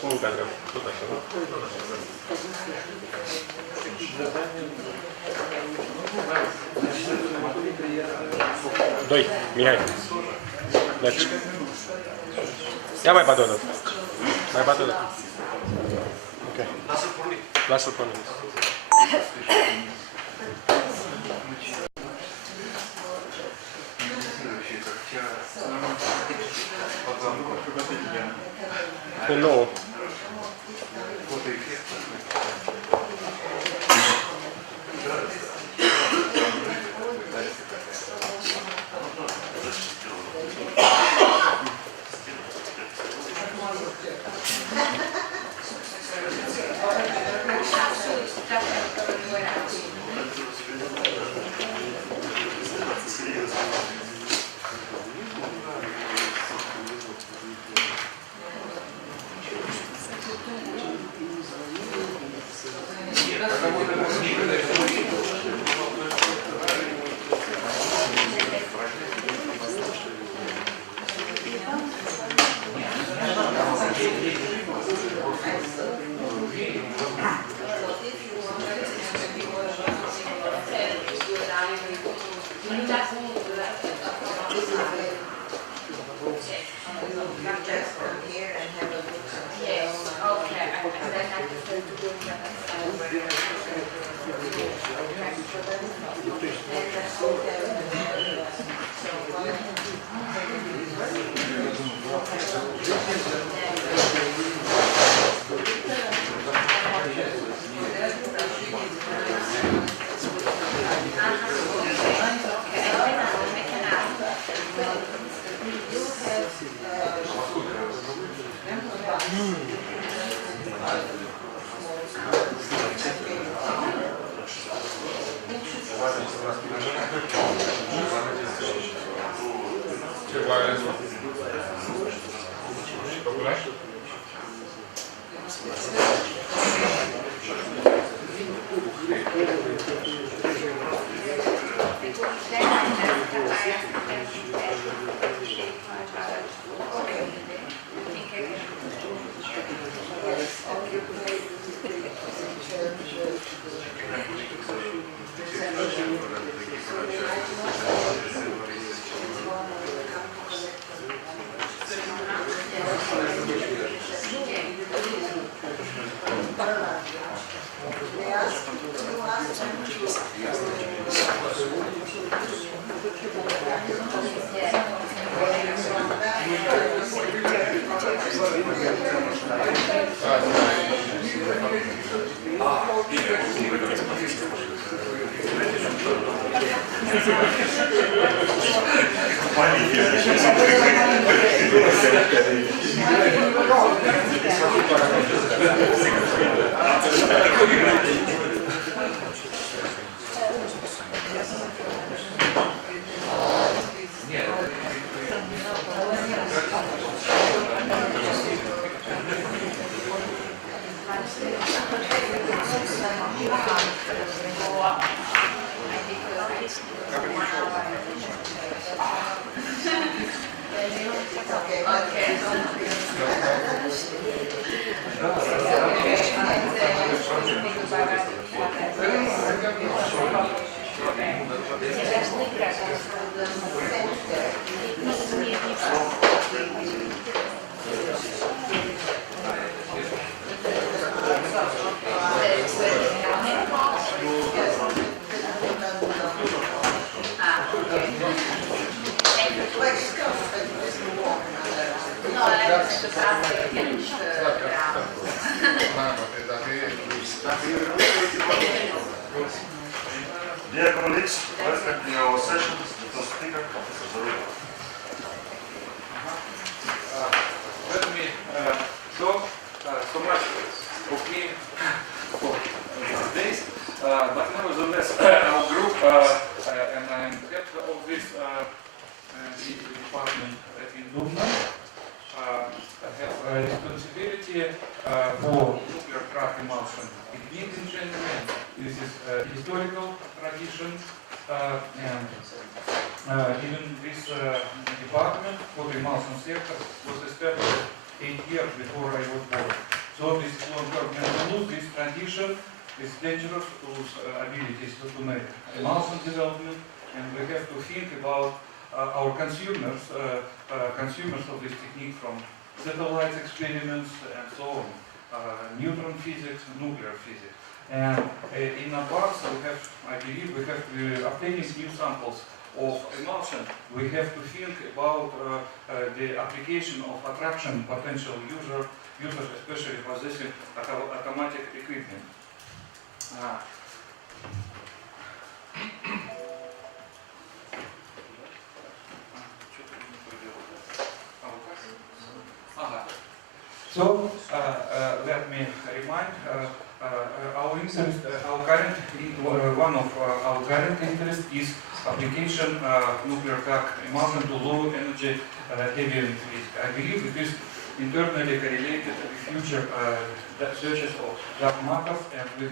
Полукадра. Doi, Mihai. Mergi. Ia mai bat o dată. Mai bat o dată. Ok. Lasă-l pornit. Lasă-l pornit. E nouă. Dear colleagues, welcome to our session. The speaker, Professor Zarubin. Let me talk so much okay for days, but nevertheless our group and I'm head of this department in Dubna have responsibility for nuclear track emulsion. It means in general this is historical tradition and even this department for the emulsion sector was established 8 years before I was born. So this long-term, and to lose this tradition is dangerous, to lose abilities to make emulsion development, and we have to think about our consumers, consumers of this technique from satellite experiments and so on, neutron physics, nuclear physics. And in advance, we have, I believe, we have to obtaining new samples of emulsion. We have to think about the application of attraction potential users, especially possessing automatic equipment. So let me remind our interest, one of our current interests is application nuclear track emulsion to low energy heavy risk. I believe it is internally correlated with future searches of dark matters, and we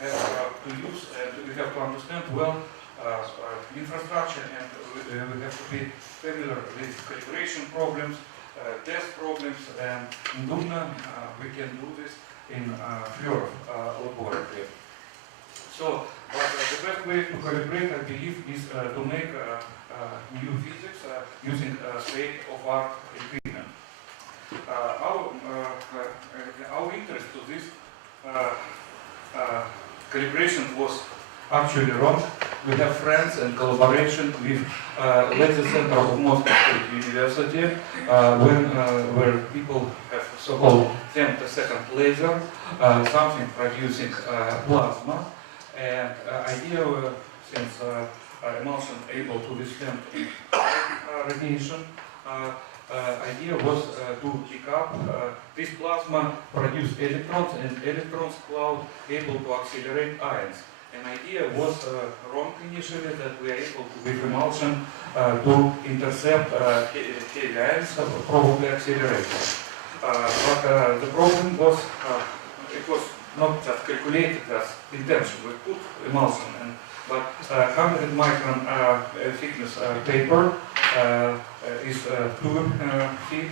have to use and we have to understand well infrastructure, and we have to be familiar with calibration problems, test problems, and in Dubna we can do this in Fleur laboratory. So, but the best way to calibrate, I believe, is to make new physics using state-of-art equipment. Our interest to this calibration was actually wrong. We have friends and collaboration with Laser Center of Moscow State University, where people have so-called femtosecond laser, something producing plasma. And idea, since emulsion able to withstand radiation, idea was to pick up this plasma, produce electrons, and electrons cloud able to accelerate ions. An idea was wrong initially, that we are able to, with emulsion, to intercept heavy ions, probably accelerated. But the problem was, it was not just calculated as intention. We put emulsion, but 100 micron thickness paper is too thick,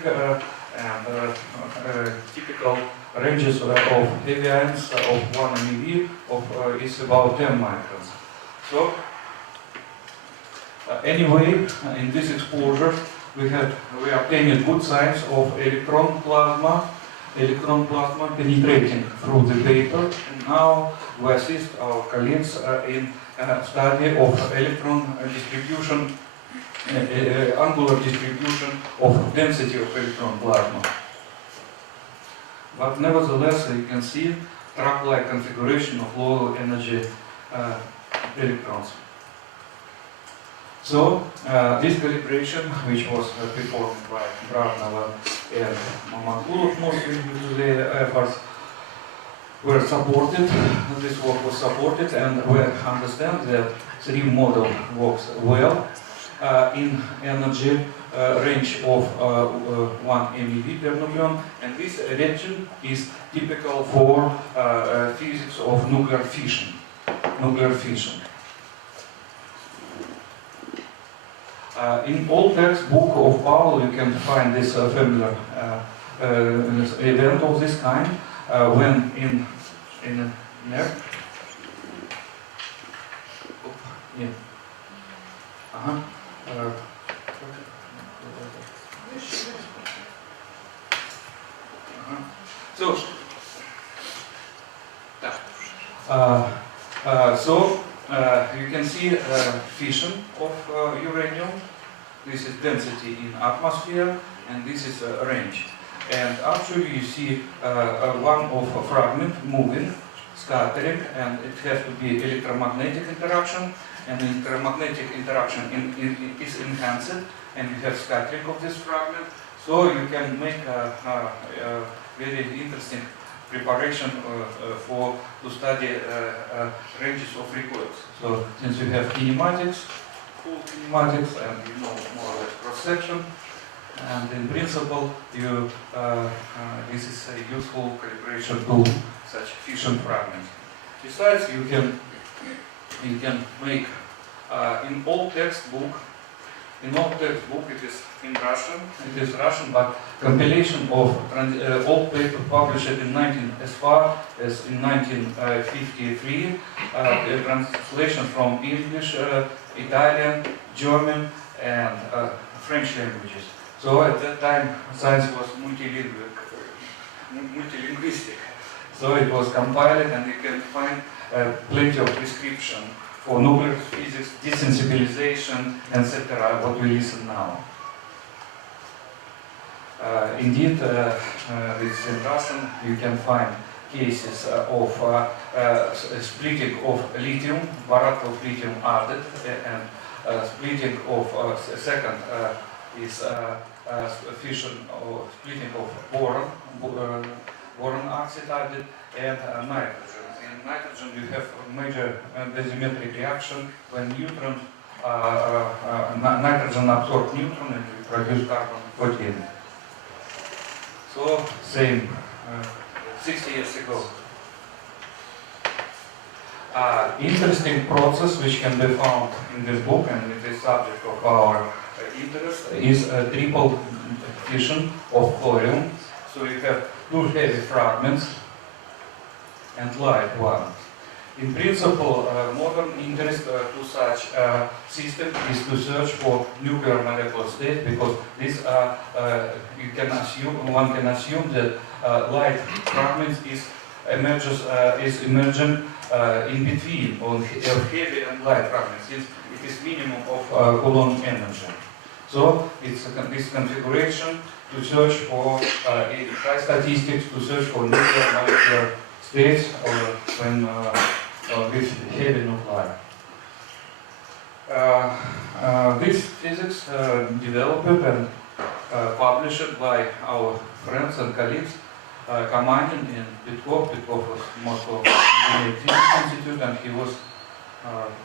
and typical ranges of heavy ions of 1 MeV is about 10 microns. So anyway, in this exposure we obtained good signs of electron plasma penetrating through the paper, and now we assist our colleagues in study of electron distribution, angular distribution of density of electron plasma. But nevertheless, you can see track-like configuration of low energy electrons. So this calibration, which was performed by Bravnova and Mamatulov mostly due to their efforts, were supported. This work was supported, and we understand that the model works well in energy range of 1 MeV per nucleon, and this region is typical for physics of nuclear fission. In all textbook of Powell, you can find this familiar event of this kind when in NERC. So you can see fission of uranium. This is density in atmosphere, and this is range. And actually you see one of a fragment moving, scattering, and it has to be electromagnetic interaction, and electromagnetic interaction is enhanced, and you have scattering of this fragment. So you can make a very interesting preparation to study ranges of recoils. So since you have kinematics, full kinematics, and you know more or less cross-section, and in principle, this is a useful calibration to such fission fragments. Besides, you can make in all textbook In all textbook it is in Russian. It is Russian, but compilation of all paper published in as far as in 1953, translation from English, Italian, German, and French languages. So at that time, science was multilinguistic. So it was compiled, and you can find plenty of description for nuclear physics, desensibilization, etc., what we listen now. Indeed, this in Russian you can find cases of splitting of lithium, barat of lithium added, and splitting of second is fission or splitting of boron oxide added, and nitrogen. In nitrogen you have a major dosimetric reaction when neutron, nitrogen absorbs neutron and we produce carbon 14. So same 60 years ago. Interesting process which can be found in this book and it is subject of our interest is a triple fission of thorium. So you have two heavy fragments and light one. In principle, modern interest to such system is to search for nuclear molecular state, because this one can assume that light fragments is emergent in between on heavy and light fragments, since it is minimum of Coulomb energy. So it's this configuration to search for high statistics to search for nuclear molecular states or when with heavy nuclei. This physics developed and published by our friends and colleagues, Kamanin in Petkov. Petkov was Moscow Physics Institute, and he was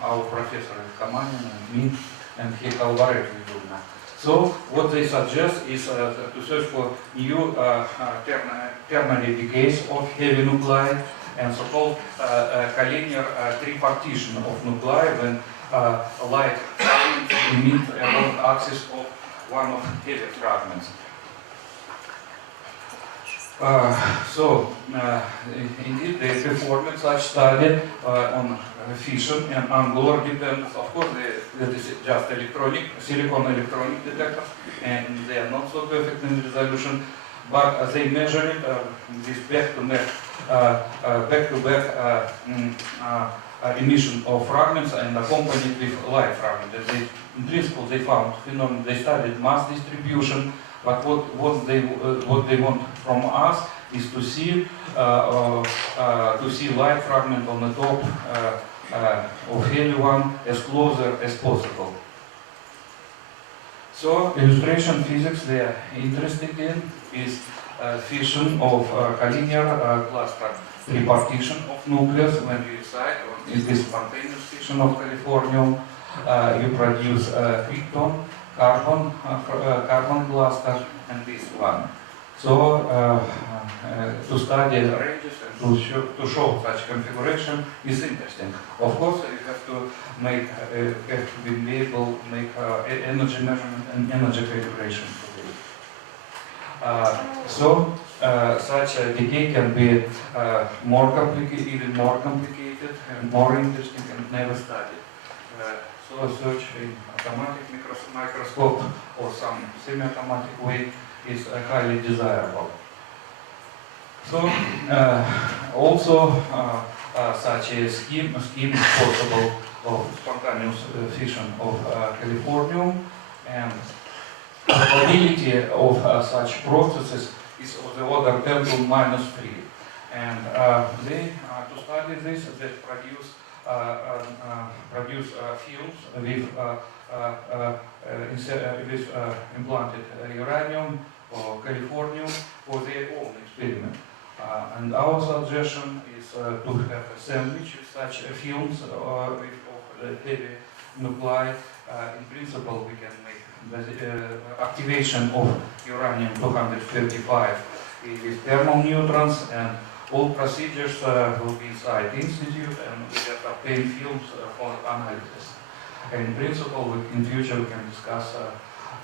our professor at Kamanin and me, and he collaborated with me. So what they suggest is to search for new ternary decays of heavy nuclei and so-called collinear tripartition of nuclei when light fragments emit along the axis of one of heavy fragments. Indeed, they performed such study on fission and angular dependence. Of course, that is just silicon electronic detectors, and they are not so perfect in resolution. But they measure it this back-to-back emission of fragments and accompanied with light fragments. In principle, they found phenomenon. They studied mass distribution. But what they want from us is to see light fragment on the top of heavy one as closer as possible. So illustration physics they are interested in is fission of collinear cluster tripartition of nucleus. When you excite, or is this spontaneous fission of californium, you produce krypton, carbon cluster, and this one. So to study ranges and to show such configuration is interesting. Of course, you have to make be able to make energy measurement and energy calibration for it. Such a decay can be more complicated, even more complicated, and more interesting, and never studied. So search in automatic microscope or some semi-automatic way is highly desirable. So also such a scheme is possible of spontaneous fission of californium, and the probability of such processes is of the order 10 to -3. And they to study this they produce films with implanted uranium or californium for their own experiment. And our suggestion is to have a sandwich with such films with heavy nuclei. In principle, we can make the activation of uranium-235 with thermal neutrons, and all procedures will be inside the institute, and we have obtained films for analysis. In principle, in future we can discuss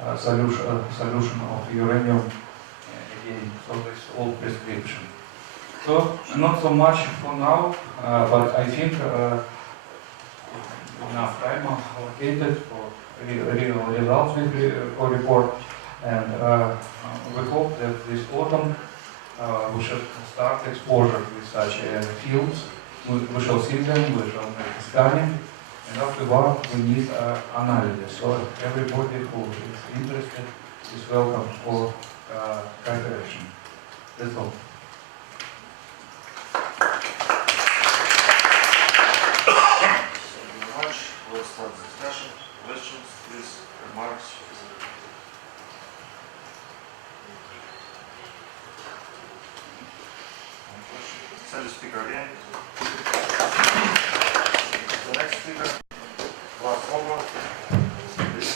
a solution of uranium again. So this all prescription. So not so much for now, but I think enough time allocated for real results for report, and we hope that this autumn we should start exposure with such fields. We shall see them, we shall make scanning, and afterward we need analysis. So everybody who is interested is welcome for cooperation. That's all. Let's start the discussion. Questions, please, remarks. Send the speaker again. The next speaker, Popa. Please.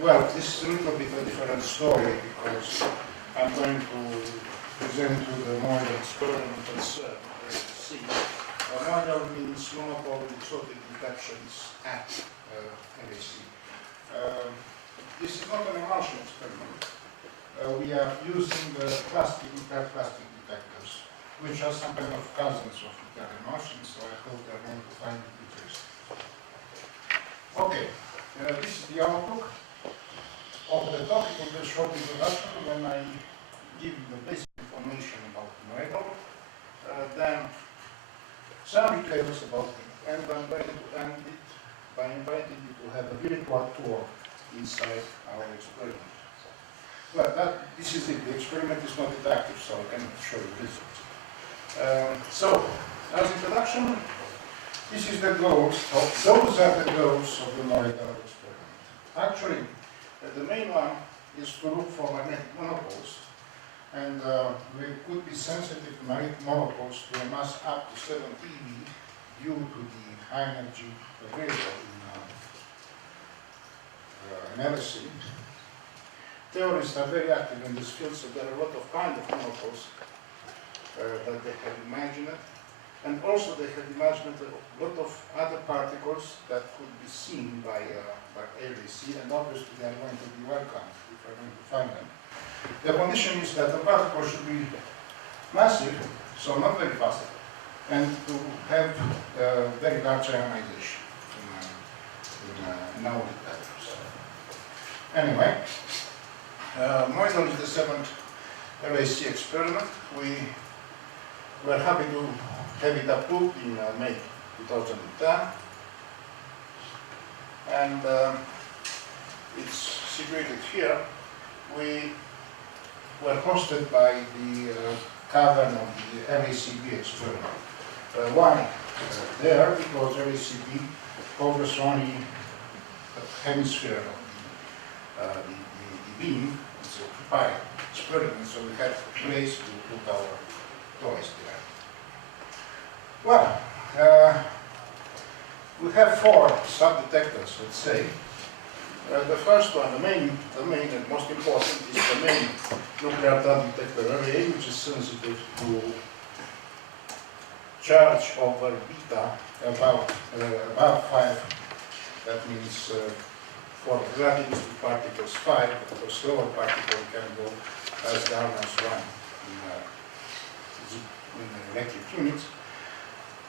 Well, this is a little bit a different story because I'm going to present you the model experimental see. Model means monopole exotic detections at LAC. This is not an emulsion experiment. We are using the nuclear plastic detectors, which are some kind of cousins of nuclear emulsion, so I hope they're going to find it interesting. Okay, this is the outlook of the topic in the short introduction. When I give you the basic information about the model, then some details about it, and I'm going to end it by inviting you to have a virtual tour inside our experiment. Well, this is it. The experiment is not interactive, so I cannot show you results. So, as introduction, this is the goals. Those are the goals of the molecular experiment. Actually, the main one is to look for magnetic monopoles, and we could be sensitive to magnetic monopoles to a mass up to 7 eV due to the high energy available in LSC. Theorists are very active in this field, so there are a lot of kind of monopoles that they have imagined, and also they have imagined a lot of other particles that could be seen by LAC, and obviously they are going to be welcome if we are going to find them. The condition is that the particle should be massive, so not very fast, and to have very large ionization in our detectors. Anyway, Moisel is the 7th LAC experiment. We were happy to have it approved in May 2010. And it's situated here. We were hosted by the cavern of the LACB experiment. Why there? Because LACB covers only a hemisphere of the beam. It's a occupied experiment, so we had a place to put our toys there. Well, we have 4 sub-detectors, let's say. The first one, the main and most important, is the main nuclear track detector array, which is sensitive to charge over beta about 5. That means for relativistic particles 5, but for slower particles can go as down as 1 in electric units.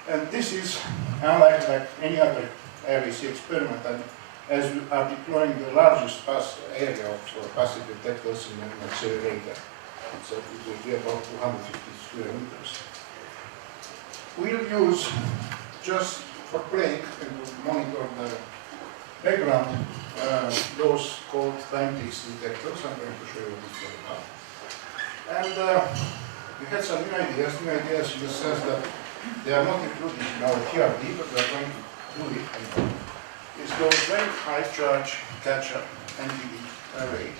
And this is unlike any other LAC experiment, and as we are deploying the largest area of passive detectors in an accelerator. So it will be about 250 square meters. We'll use, just for playing and monitor the background, those called time-fixed detectors. I'm going to show you what it's all about. And we had some new ideas in the sense that they are not included in our TRD, but we are going to do it anyway. It's those very high charge catcher NVD array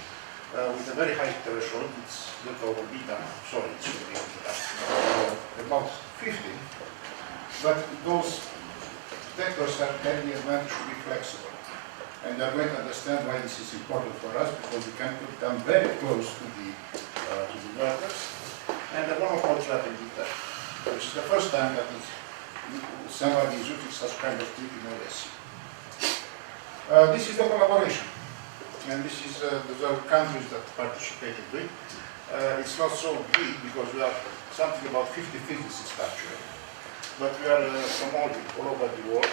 with a very high threshold. It's little beta, sorry, it should be beta, about 50. But those detectors have the advantage to be flexible. And you're going to understand why this is important for us, because we can put them very close to the inverters. And the monopole trapping detector, which is the first time that somebody is using such kind of trick in LSC. This is the collaboration. And this is the countries that participated in it. It's not so big because we are something about 50 physicists actually. But we are from all over the world.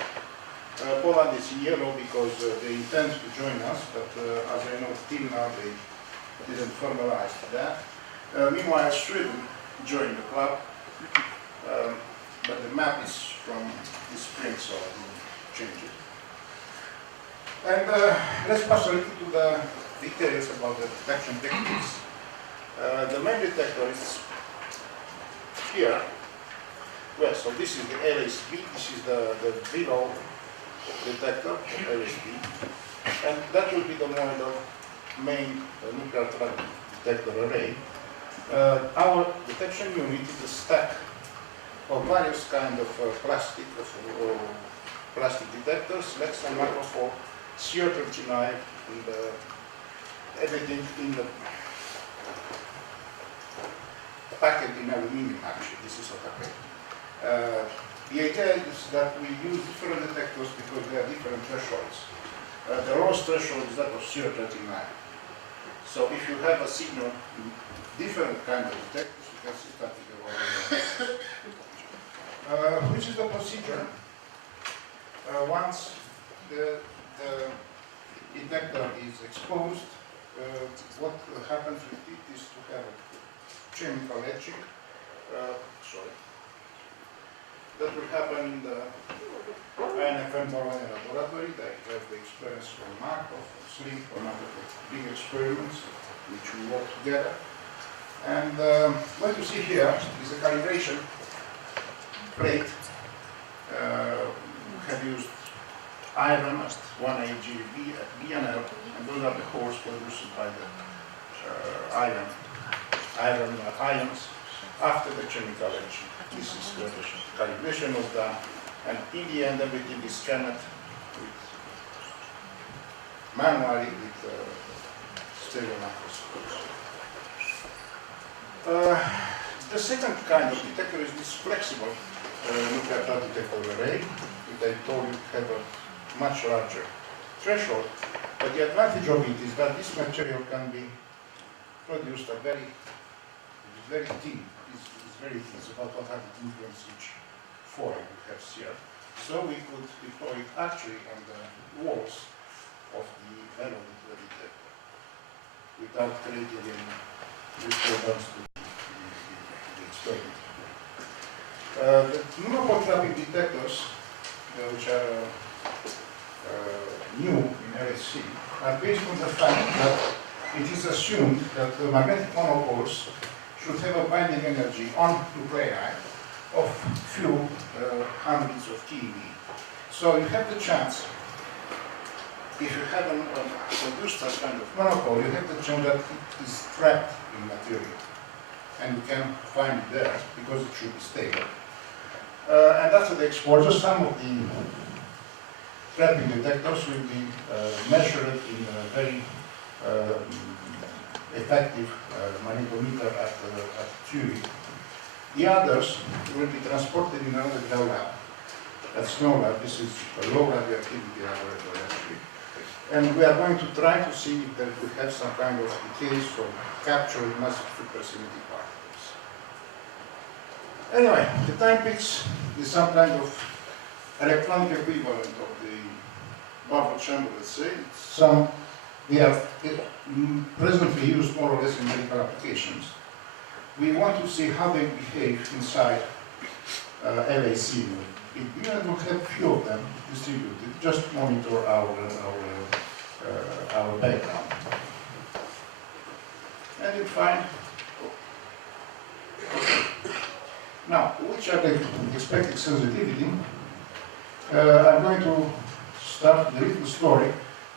Poland is in yellow because they intend to join us, but as I know, till now they didn't formalize that. Meanwhile, Sweden joined the club, but the map is from this spring, so I will change it. And let's pass a little to the details about the detection techniques. The main detector is here. Well, so this is the LSB, this is the below detector, LSB, and that will be the model main nuclear track detector array. Our detection unit is a stack of various kind of plastic detectors, let's say microphone, CO39, and everything in the packet in aluminum actually, this is what I the idea is that we use different detectors because they are different thresholds. The lowest threshold is that of CO39. So if you have a signal in different kind of detectors, you can see something about which is the procedure. Once the detector is exposed, what happens with it is to have a chemical etching. That will happen in the INFM laboratory. They have the experience from Markov, Slim, from other big experiments which we work together. And what you see here is a calibration plate. We have used iron at 1AGB at BNL, and those are the cores produced by the ions after the chemical etching. This is the calibration was done, and in the end everything is scanned manually with stereo microscopes. The second kind of detector is this flexible nuclear track detector array, which I told you have a much larger threshold, but the advantage of it is that this material can be produced at very thin. It's very thin, it's about 100 microns each foil we have here. So we could deploy it actually on the walls of the metal detector without creating any disturbance to the experiment. The monopole trapping detectors, which are new in LSC, are based on the fact that it is assumed that the magnetic monopoles should have a binding energy on nuclei of few hundreds of keV. So you have the chance, if you haven't produced such kind of monopole, you have the chance that it is trapped in material. And you can find it there because it should be stable. And after the exposure, some of the trapping detectors will be measured in a very effective magnetometer at Curie. The others will be transported in another Gel lab. That's no lab, this is a low radioactivity laboratory actually. And we are going to try to see if we have some kind of decays from capturing massive supersymmetric particles. Anyway, the time peaks is some kind of electronic equivalent of the bubble chamber, let's say. They are presently used more or less in medical applications. We want to see how they behave inside LAC. We will have few of them distributed, just monitor our background. And you find, now, which are the expected sensitivity? I'm going to start the little story.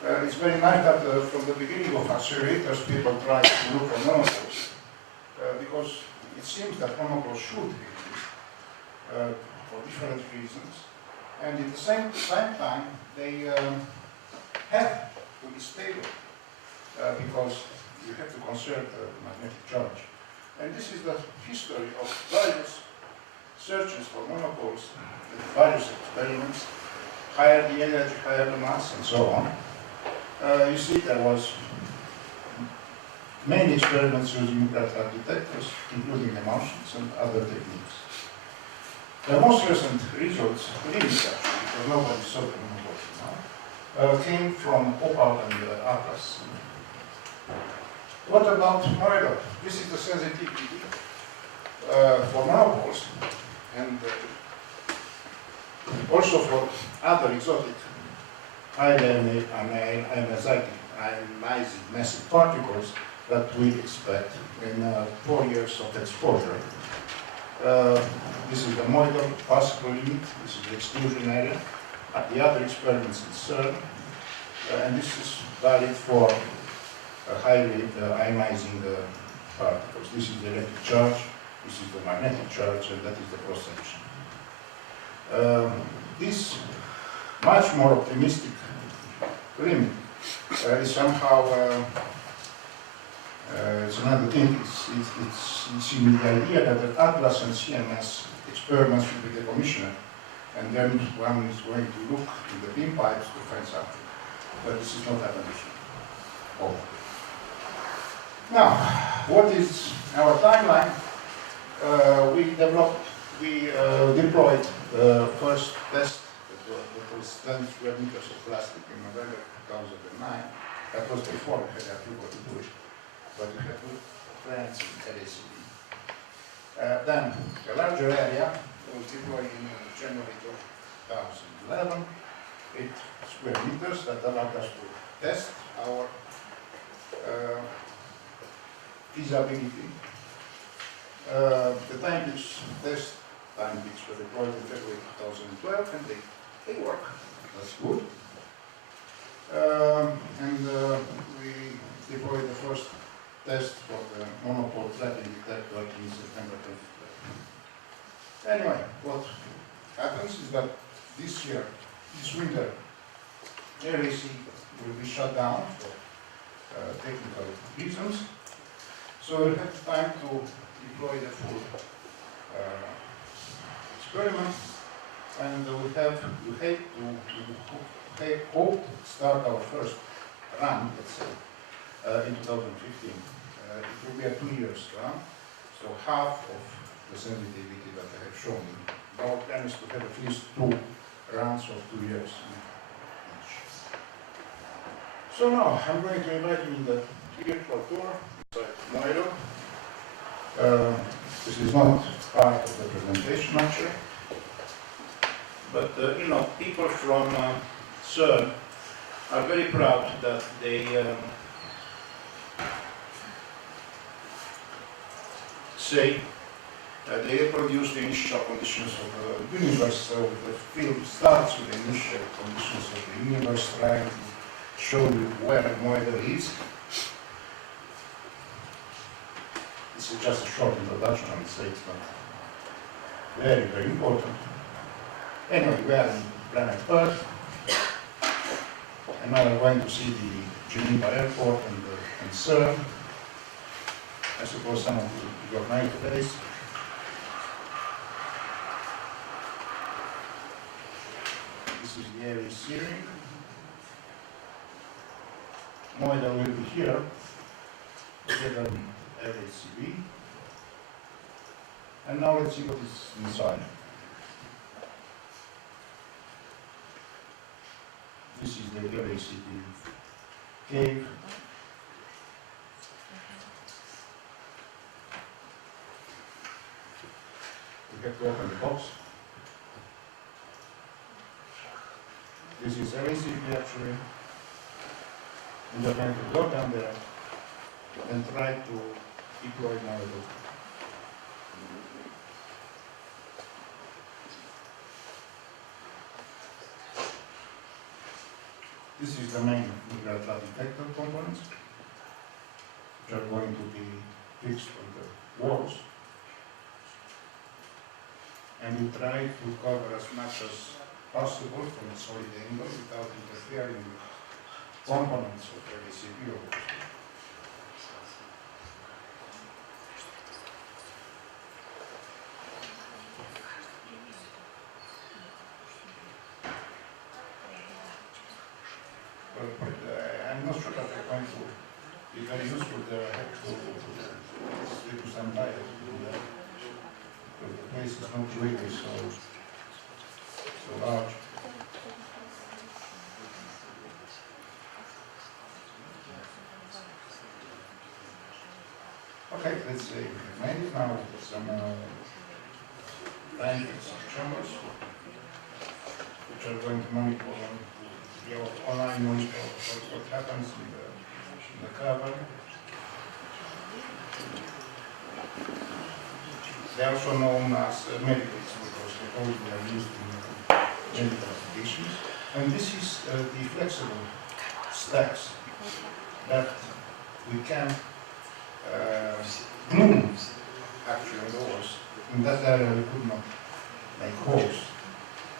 It's very nice that from the beginning of accelerators people try to look for monopoles because it seems that monopoles should exist for different reasons, and at the same time they have to be stable because you have to conserve the magnetic charge. And this is the history of various searches for monopoles, various experiments, higher the energy, higher the mass, and so on. You see there was many experiments using nuclear track detectors, including emulsions and other techniques. The most recent results, actually, because nobody saw the monopoles now, came from Popa and Atlas. What about monopoles? This is the sensitivity for monopoles and also for other exotic highly ionizing massive particles that we expect in 4 years of exposure. This is the model possible limit, this is the exclusion area, the other experiments in CERN, and this is valid for highly ionizing particles. This is the electric charge, this is the magnetic charge, and that is the cross section. This much more optimistic limit is somehow it's another thing. It's in the idea that the Atlas and CMS experiments will be decommissioned, and then one is going to look in the beam pipes to find something. But this is not happening. Oh. Now, what is our timeline? We deployed the first test that was 10 square meters of plastic in November 2009. That was before we had approval to do it, but we had good friends in LACD. Then a larger area was deployed in January 2011, 8 square meters that allowed us to test our feasibility. The time peaks were deployed in February 2012, and they work. That's good. We deployed the first test for the monopole tracking detector in September 2012. Anyway, what happens is that this year, this winter, LAC will be shut down for technical reasons. So we'll have time to deploy the full experiment, and we hope to start our first run, let's say, in 2015. It will be a 2 years run, so half of the sensitivity that I have shown you. Our plan is to have at least 2 runs of 2 years each. So now I'm going to invite you in the virtual tour inside Moiro. This is not part of the presentation actually, but people from CERN are very proud that they say they reproduce the initial conditions of the universe. So the film starts with the initial conditions of the universe, trying to show you where Moiro is. This is just a short introduction, I would say it's not very, very important. Anyway, we are in planet Earth, and now we're going to see the Geneva airport and CERN. I suppose some of you recognize the place. This is the area searing. Moira will be here, together with LACB. And now let's see what is inside. This is the LACB cave. We have to open the box. This is LACB actually. And we're going to go down there and try to deploy Moira. This is the main nuclear track detector components, which are going to be fixed on the walls. And we try to cover as much as possible from a solid angle without interfering with components of the CPU. But I'm not sure that they're going to be very useful. They have to do some bias to do that. Because the place is not really so large. Okay, let's see. Maybe now some time chambers, which are going to monitor your online monitor what happens in the cavern. They are also known as medicals because they always are used in medical applications. And this is the flexible stacks that we can glue actually on doors. In that area we could not make holes.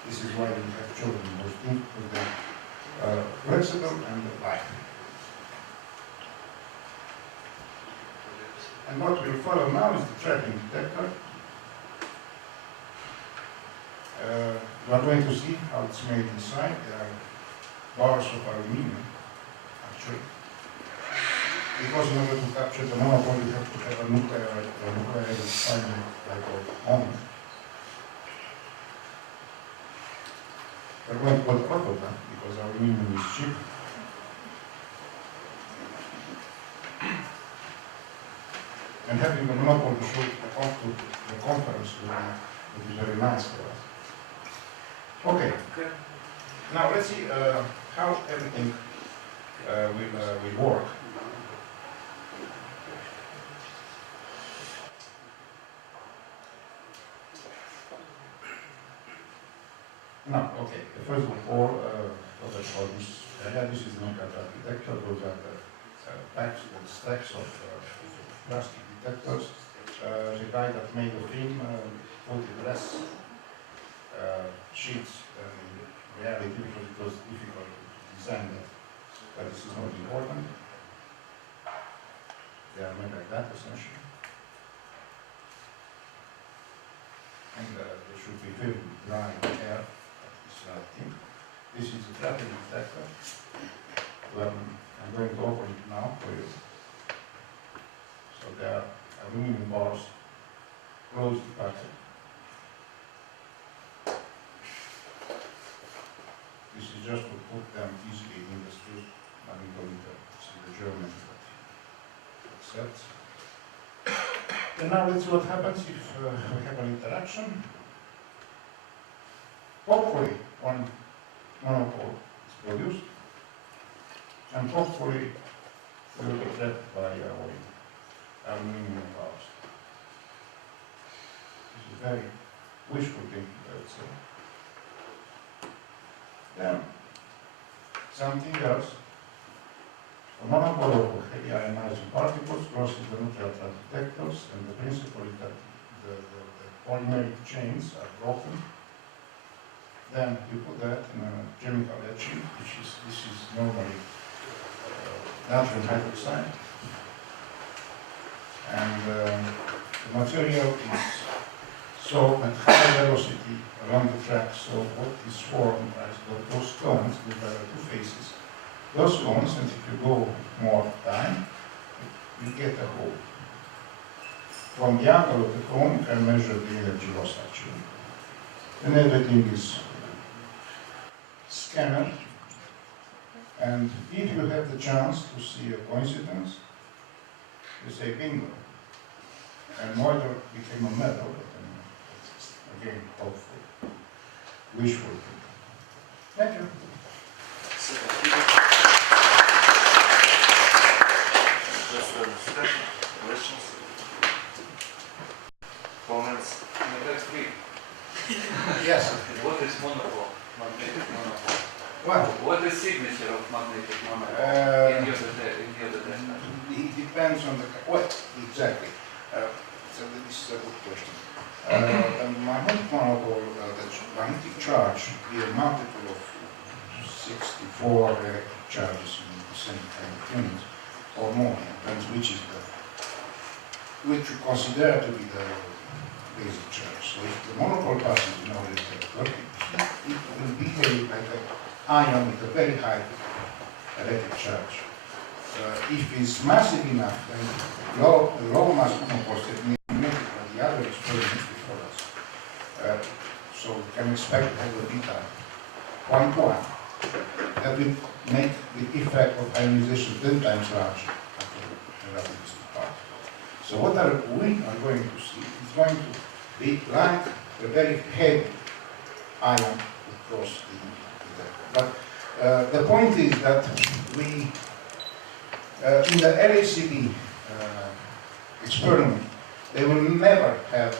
This is why we have chosen those two, because they're flexible and light. And what we'll follow now is the tracking detector. We are going to see how it's made inside. There are bars of aluminum, actually. Because in order to capture the monopole, you have to have a nuclear final dipole moment. We're going to put Popa because aluminum is cheap. And having the monopole to show the conference will be very nice for us. Okay. Now let's see how everything will work. Now, okay. First of all, what I call this area, this is the nuclear track detector. Those are the packs, the stacks of plastic detectors. The guy that made the film put less sheets than in reality because it was difficult to design that. But this is not important. They are made like that essentially. And they should be filled with dry air. This is the tracking detector. I'm going to open it now for you. So there are aluminum bars closely packed. This is just to put them easily in the street. I'm going to see the German that accepts. And now let's see what happens if we have an interaction. Hopefully one monopole is produced, and hopefully we will be trapped by our aluminum bars. This is very wishful thinking, I would say. Then something else. A monopole of heavy ionizing particles crosses the nuclear track detectors, and the principle is that the polymeric chains are broken. Then you put that in a chemical etching, this is normally natrium hydroxide, and the material is so at high velocity along the track. So what is formed as those cones, there are two faces. Those cones, and if you go more time, you get a hole. From the angle of the cone, you can measure the energy loss actually, and everything is scanned, and if you have the chance to see a coincidence, you say bingo. And motor became a metal, but again, hopeful, wishful. Thank you. Questions? Comments? That's free. Yes. What is monopole? Magnetic monopole. Well, What is signature of magnetic moment in the other test? it depends on the, well, exactly. So this is a good question. The magnetic monopole, the magnetic charge, be a multiple of 64 electric charges in the same kind of unit, or more, depends which is the, which you consider to be the basic charge. So if the monopole passes in order to work, it will behave like an ion with a very high electric charge. If it's massive enough, then low mass monopoles that may be made by the other experiments before us. So we can expect to have a beta 0.1 that will make the effect of ionization 10 times larger after the relativistic part. So what we are going to see is going to be like a very heavy ion across the but the point is that we in the LACD experiment, they will never have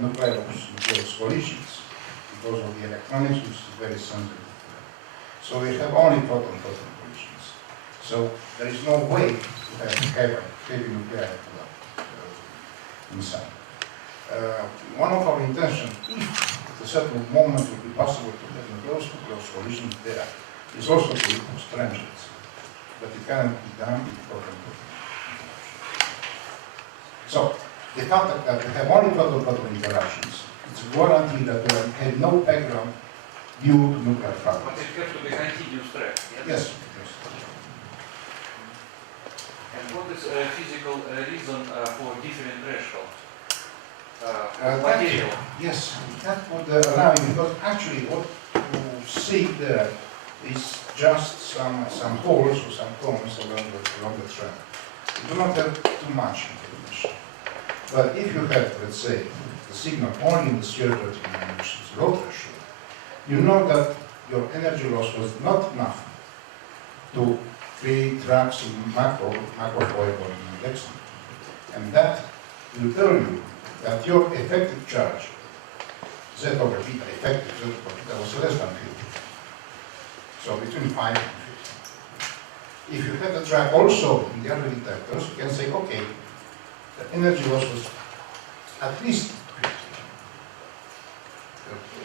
nucleus collisions because of the electronics, which is very sensitive. So we have only proton-proton collisions. So there is no way to have heavy nuclei inside. One of our intentions, if at a certain moment it will be possible to have nucleus collisions there, is also to look for strangeness. But it cannot be done with proton-proton. So the fact that we have only proton-proton interactions, it's a guarantee that we have no background due to nuclear fragments. But it has to be continuous track. Yes. And what is a physical reason for different threshold? Material. Yes, that would allow you, because actually what you see there is just some holes or some cones along the track. You do not have too much information. But if you have, let's say, the signal only in the sphere terminal, which is low threshold, you know that your energy loss was not enough to create tracks in macrofoil or in Lexington. And that will tell you that your effective charge, Z over beta, effective Z over beta, was less than 50. So between 5 and 50. If you have the track also in the other detectors, you can say, okay, the energy loss was at least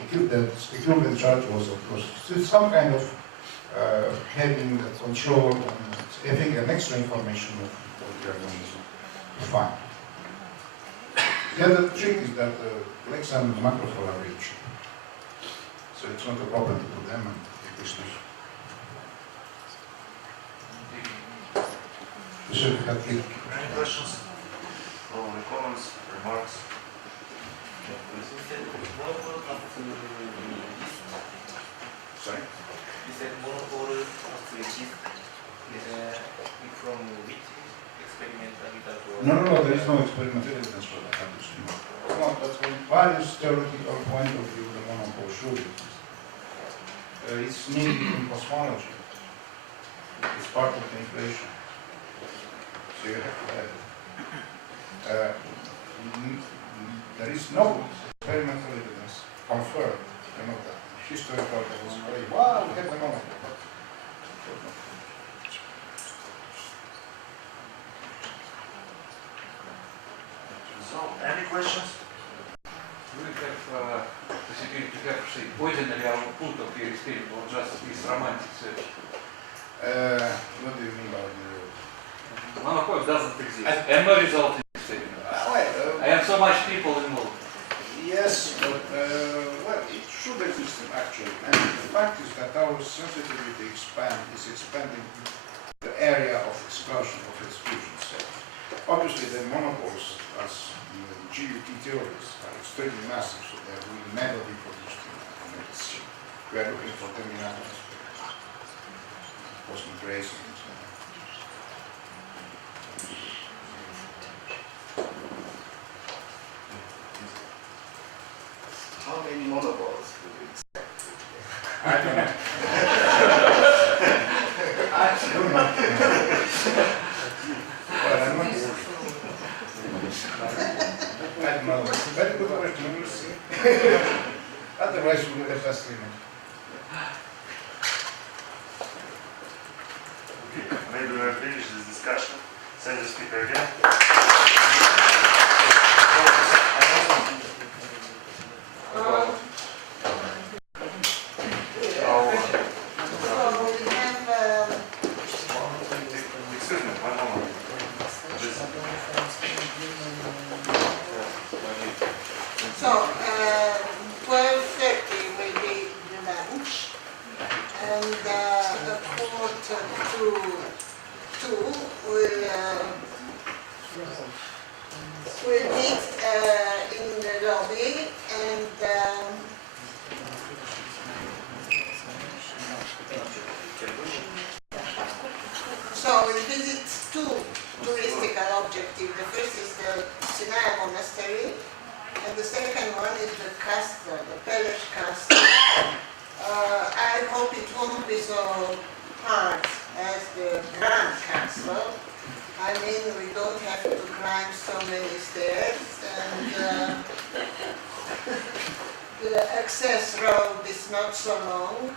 50. The equivalent charge was, of course, some kind of having the control and having an extra information of what we are going to find. The other trick is that the Lex and macrofoil are rich. So it's not a problem to put them and take this. We should have Any questions? Or comments, remarks? Sorry? You said monopole switches from which experimental No, there is no experimental evidence for that. No, that's from various theoretical point of view the monopole should exist. It's needed in cosmology. It's part of the inflation. So you have to have it. There is no experimental evidence confirmed. You know that historical was very wow, we have the monopole. So, any questions? Do you have possibility to have, say, ordinary output of your experiment or just this romantic search? What do you mean by the... Monopole doesn't exist. And no result in experiment. I have so much people involved. Yes, but well, it should exist actually. And the fact is that our sensitivity is expanding the area of explosion of exclusion. So obviously the monopoles, as in the GUT theories, are extremely massive, so they will never be produced in the system. We are looking for terminators, cosmic rays, and so on. How many monopoles do you expect? I don't know. I don't know. Well, I'm not sure. I don't know. Very good question. We'll see. Otherwise, we will have less limit. maybe we'll finish this discussion. Send the speaker again. Excuse me, one moment. So, 12:30 will be lunch, and a quarter to 2 we'll meet in the lobby, and so we'll visit two touristical objectives. The first is the Sinai Monastery, and the second one is the castle, the palace castle. I hope it won't be so hard as the Grand Castle. I mean, we don't have to climb so many stairs, and the access road is not so long.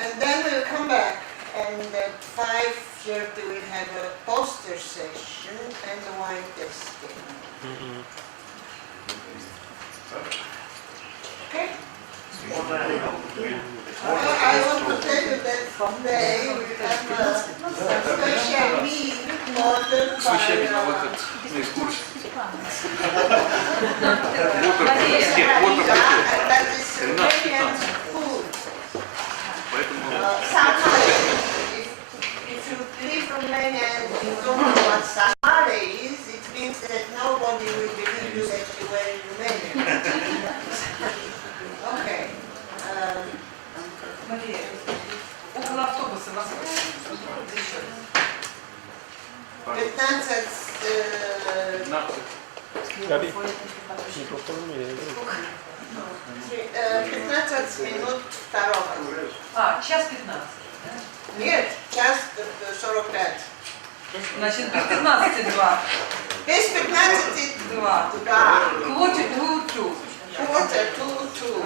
And then we'll come back, and at 5:30 we'll have a poster session and a wine tasting. Okay? I want to tell you that today we have a special meal ordered by that is Romanian food. Samare. If you live Romania and you don't know what samare is, it means that nobody will believe you that you were in Romania. Okay. Около автобуса вас 15 Gabi, microfonul e... 15 minut второго. час 15. Нет, час 45. Значит, без 15:02. Без 15 2. Да. Quarter to 2. Quarter to 2.